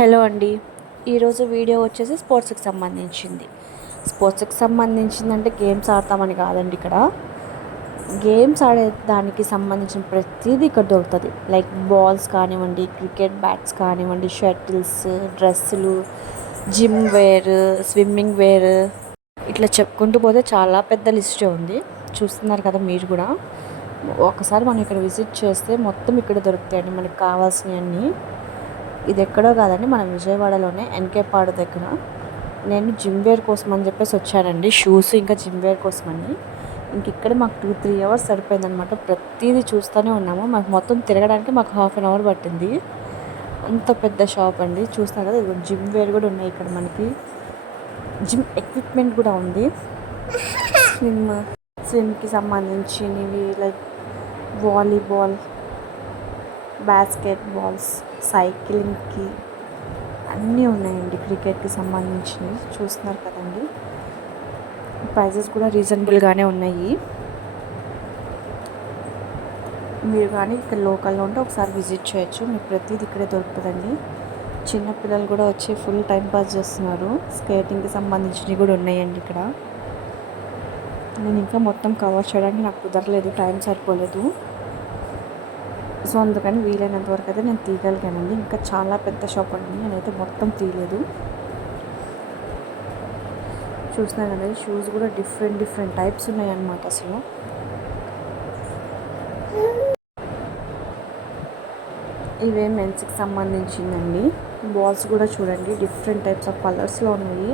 Hello అండి. ఈరోజు video వచ్చేసి స్పోర్ట్స్కి సంబంధించిందంటే గేమ్స్ ఆడతామని కాదండి. ఇక్కడ గేమ్స్ ఆడే దానికి సంబంధించిన ప్రతిదీ ఇక్కడ దొరుకుతుంది. లైక్ బాల్స్ కానివ్వండి, క్రికెట్ బ్యాట్స్ కానివ్వండి, షటిల్స్, డ్రెస్సులు, జిమ్ వేర్, స్విమ్మింగ్ వేర్, ఇట్లా చెప్పుకుంటూ పోతే చాలా పెద్ద లిస్టే ఉంది. చూస్తున్నారు కదా మీరు కూడా. ఒకసారి మనం ఇక్కడ విజిట్ చేస్తే మొత్తం ఇక్కడ దొరుకుతాయండి మనకి కావాల్సినవన్నీ. ఇది ఎక్కడో కాదండి, మన విజయవాడలోనే ఎన్కేపాడు దగ్గర. నేను జిమ్ వేర్ కోసం అని చెప్పేసి వచ్చానండి, షూస్ ఇంకా జిమ్ వేర్ కోసమని. ఇక్కడ మాకు 2-3 అవర్స్ సరిపోయిందనమాట. ప్రతిదీ చూస్తూనే ఉన్నాము. మాకు మొత్తం తిరగడానికి మాకు 1/2 అవర్ పట్టింది. అంత పెద్ద షాప్ అండి. చూస్తున్నారు కదా, ఇది జిమ్ వేర్ కూడా ఉన్నాయి ఇక్కడ మనకి. జిమ్ ఎక్విప్మెంట్ కూడా ఉంది. స్విమ్కి సంబంధించినవి లైక్ వాలీబాల్, బాస్కెట్ బాల్స్, సైక్లింగ్కి అన్నీ ఉన్నాయండి. క్రికెట్కి సంబంధించినవి చూస్తున్నారు కదండి. ప్రైజెస్ కూడా రీజనబుల్గానే ఉన్నాయి. మీరు కానీ ఇక్కడ లోకల్లో ఉంటే ఒకసారి విజిట్ చేయొచ్చు. మీకు ప్రతిదీ ఇక్కడే దొరుకుతుందండి. చిన్నపిల్లలు కూడా వచ్చి ఫుల్ టైం పాస్ చేస్తున్నారు. స్కేటింగ్కి సంబంధించినవి కూడా ఉన్నాయండి ఇక్కడ. నేను ఇంకా మొత్తం కవర్ చేయడానికి నాకు కుదరలేదు, టైం సరిపోలేదు. సో అందుకని వీలైనంత వరకు అయితే నేను తీయగలిగానండి. ఇంకా చాలా పెద్ద షాప్ అండి, నేనైతే మొత్తం తీయలేదు. చూస్తున్నాను కదా, షూస్ కూడా డిఫరెంట్ టైప్స్ ఉన్నాయన్నమాట. అసలు ఇవే మెన్స్కి సంబంధించిందండి. బాల్స్ కూడా చూడండి, డిఫరెంట్ టైప్స్ ఆఫ్ కలర్స్లో ఉన్నాయి.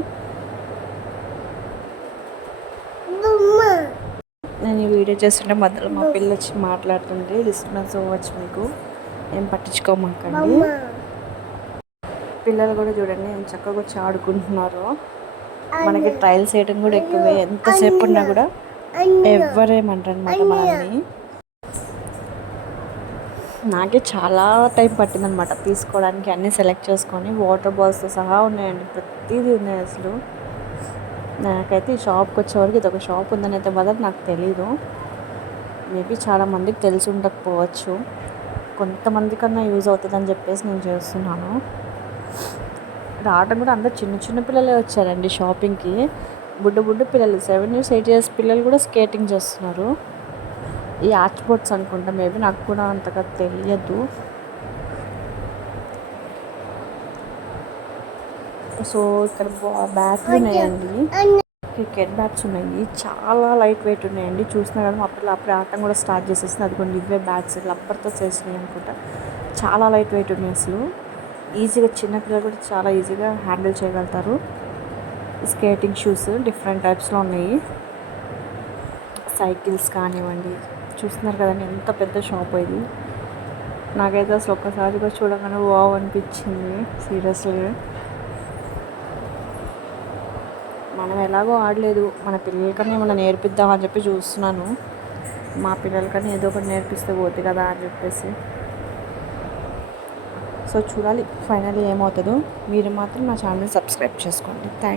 నేను ఈ వీడియో చేస్తుంటే మధ్యలో మా పిల్ల వచ్చి మాట్లాడుతుంటే డిస్టర్బెన్స్ అవ్వచ్చు, మీకు ఏం పట్టించుకోమాకండి. పిల్లలు కూడా చూడండి నేను చక్కగా వచ్చి ఆడుకుంటున్నారు. మనకి ట్రయల్స్ వేయడం కూడా ఎక్కువే, ఎంతసేపు ఉన్నా కూడా ఎవరేమంటారు అనమాట మనల్ని. నాకే చాలా టైం పట్టిందనమాట తీసుకోవడానికి. అన్నీ సెలెక్ట్ చేసుకొని వాటర్ బాల్స్తో సహా ఉన్నాయండి, ప్రతిదీ ఉన్నాయి అసలు. నాకైతే ఈ షాప్కి వచ్చేవరకు ఇది ఒక షాప్ ఉందని అయితే మాత్రం నాకు తెలీదు. మేబీ చాలామందికి తెలిసి ఉండకపోవచ్చు, కొంతమంది కన్నా యూజ్ అవుతుందని చెప్పేసి నేను చేస్తున్నాను. రావడం కూడా అందరు చిన్న పిల్లలే వచ్చారండి షాపింగ్కి. బుడ్డ పిల్లలు 7 years 8 years పిల్లలు కూడా స్కేటింగ్ చేస్తున్నారు. ఈ ఆర్చ్ బోర్డ్స్ అనుకుంటా, మేబీ నాకు కూడా అంతగా తెలియదు. సో ఇక్కడ బ్యాట్లు ఉన్నాయండి, క్రికెట్ బ్యాట్స్ ఉన్నాయి, చాలా లైట్ వెయిట్ ఉన్నాయండి. చూసినా కదా మా పిల్లలు అప్పుడే ఆటం కూడా స్టార్ట్ చేసేసింది. అది కొన్ని ఇవే బ్యాట్స్ రబ్బర్తో చేసినాయి అనుకుంటా. చాలా లైట్ వెయిట్ ఉన్నాయి అసలు. ఈజీగా చిన్నపిల్లలు కూడా చాలా ఈజీగా హ్యాండిల్ చేయగలుగుతారు. స్కేటింగ్ షూస్ డిఫరెంట్ టైప్స్లో ఉన్నాయి. సైకిల్స్ కానివ్వండి, చూస్తున్నారు కదండి ఎంత పెద్ద షాప్ ఇది. నాకైతే అసలు ఒక్కసారిగా చూడగానే వావ్ అనిపించింది సీరియస్లీ. మనం ఎలాగో ఆడలేదు, మన పిల్లలకన్నా ఏమన్నా నేర్పిద్దామని చెప్పి చూస్తున్నాను. మా పిల్లలకన్నా ఏదో ఒకటి నేర్పిస్తే పోతుంది కదా అని చెప్పేసి. సో చూడాలి ఫైనల్లీ ఏమవుతుందో. మీరు మాత్రం నా ఛానల్ సబ్స్క్రైబ్ చేసుకోండి. థ్యాంక్